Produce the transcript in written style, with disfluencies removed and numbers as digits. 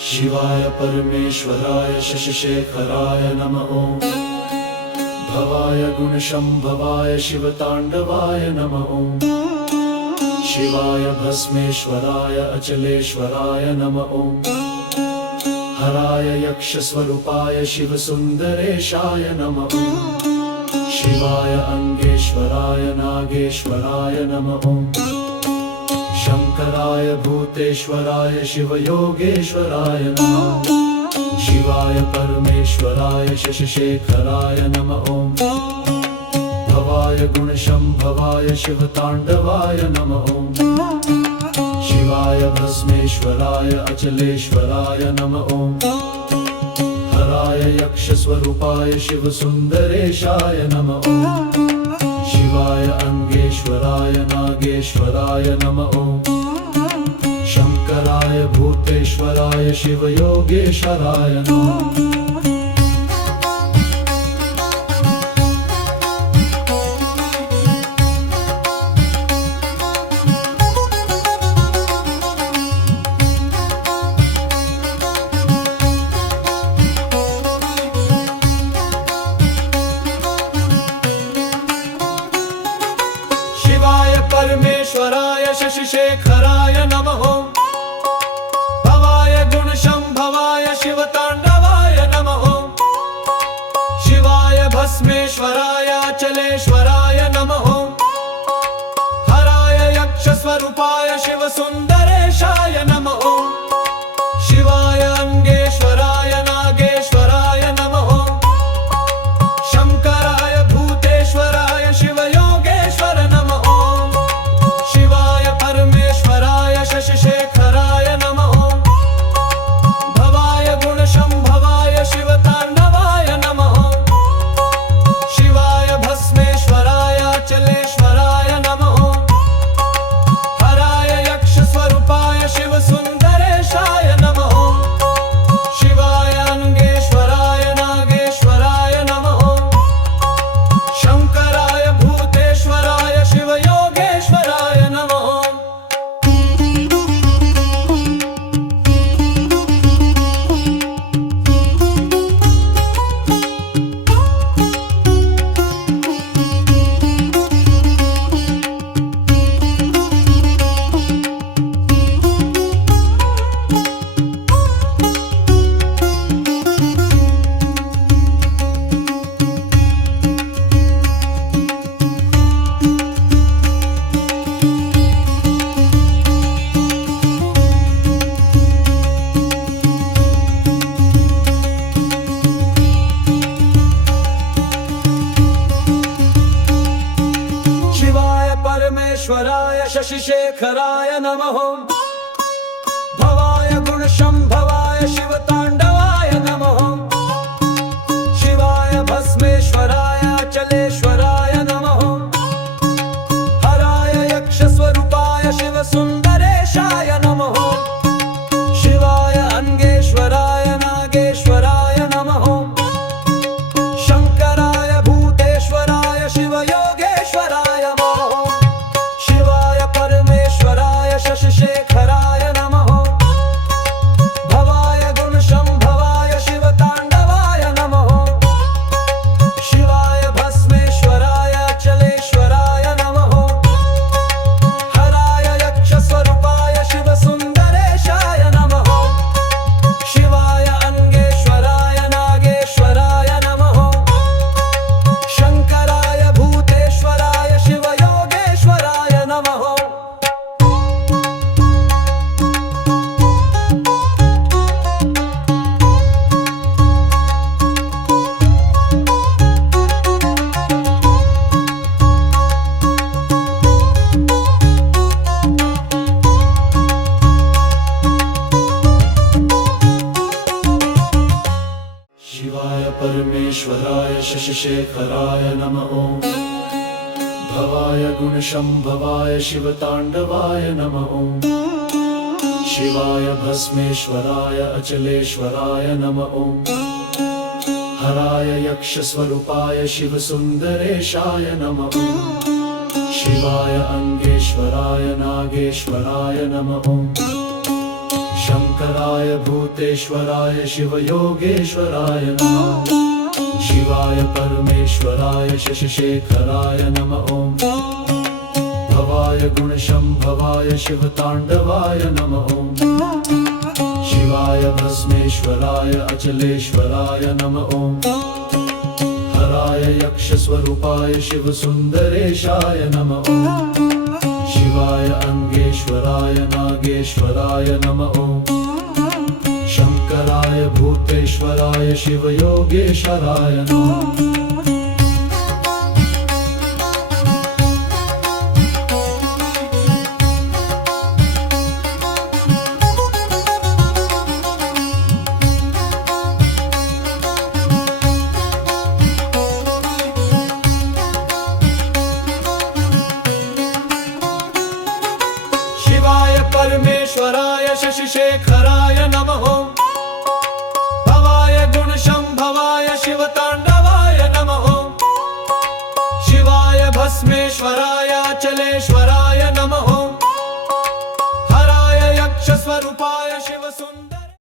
शिवाय परमेश्वराय शशिशेखराय नमः ॐ भवाय गुणशम्भवाय शिवताण्डवाय नमः ॐ शिवाय भस्मेश्वराय अचलेश्वराय नमः ॐ हराय यक्षस्वरूपाय शिवसुन्दरेशाय नमः ॐ शिवाय अङ्गेश्वराय नागेश्वराय नमः ॐ शंकराय भूतेश्वराय शिवयोगेश्वराय नमः शिवाय परमेश्वराय शशिशेखराय नमः ॐ भवाय गुणशम्भवाय शिवताण्डवाय नमः ॐ शिवाय भस्मेश्वराय अचलेश्वराय नमः ॐ हराय यक्षस्वरूपाय शिवसुन्दरेशाय नमः ॐ शिवाय अङ्गेश्वराय नागेश्वराय नमः ॐ शंकराय भूतेश्वराय शिवयोगेश्वराय नमः शिवाय परमेश्वराय शशिशेखराय नमः ॐ भवाय गुणशम्भवाय शिवताण्डवाय नमः ॐ शिवाय भस्मेश्वराय अचलेश्वराय नमः ॐ हराय यक्षस्वरूपाय शिवसुन्दरेशाय नमः ॐ शिवाय अङ्गेश्वराय नागेश्वराय नमः ॐ शंकराय भूतेश्वराय शिवयोगेश्वर नमः ॐ शिवाय परमेश्वराय शशिशेखराय नमः ॐ भवाय गुणशम्भवाय शिवताण्डवाय नमः ॐ शिवाय भस्मेश्वराय अचलेश्वराय नमः ॐ हराय यक्षस्वरूपाय शिवसुन्दरेशाय नमः ॐ शिवाय अङ्गेश्वराय नागेश्वराय नमः ॐ शंकराय भूतेश्वराय शिवयोगेश्वराय नमः ॐ शिवाय परमेश्वराय शशिशेखराय नमः ॐ भवाय गुणशम्भवाय शिवताण्डवाय नमः ॐ शिवाय भस्मेश्वराय अचलेश्वराय नमः ॐ हराय यक्षस्वरूपाय शिवसुन्दरेशाय नमः ॐ शिवाय अङ्गेश्वराय नागेश्वराय नमः ॐ शंकराय भूतेश्वराय शिवयोगेश्वराय नमः ॐ शिवाय परमेश्वराय शशिशेखराय नमः ॐ भवाय गुणशम्भवाय शिवताण्डवाय नमः ॐ शिवाय भस्मेश्वराय अचलेश्वराय नमः ॐ हराय यक्षस्वरूपाय शिवसुन्दरेशाय नमः ॐ शिवाय अङ्गेश्वराय नागेश्वराय नमः ॐ शंकराय भूतेश्वराय शिवयोगेश्वराय नमः ॐ शिवाय परमेश्वराय शशिशेखराय नमः ॐ भवाय गुणशम्भवाय शिवताण्डवाय नमः ॐ शिवाय भस्मेश्वराय अचलेश्वराय नमः ॐ हराय यक्षस्वरूपाय शिवसुन्दरेशाय नमः ॐ शिवाय अङ्गेश्वराय नागेश्वराय नमः ॐ शंकराय भूतेश्वराय शिवयोगेश्वराय नमः। शिवाय परमेश्वराय शशिशेखराय नमः। ॐ भवाय गुणशंभवाय शिवतांडवाय नमः। ॐ शिवाय भस्मेश्वराय अचलेश्वराय नमः। ॐ हराय यक्षस्वरूपाय शिवसुन्दरेशाय नमः। ॐ शिवाय अंगेश्वराय नागेश्वराय नमः। ॐ शंकराय भूतेश्वराय शिवयोगेश्वराय नमः। शिवाय परमेश्वराय शशिशेखराय नमः।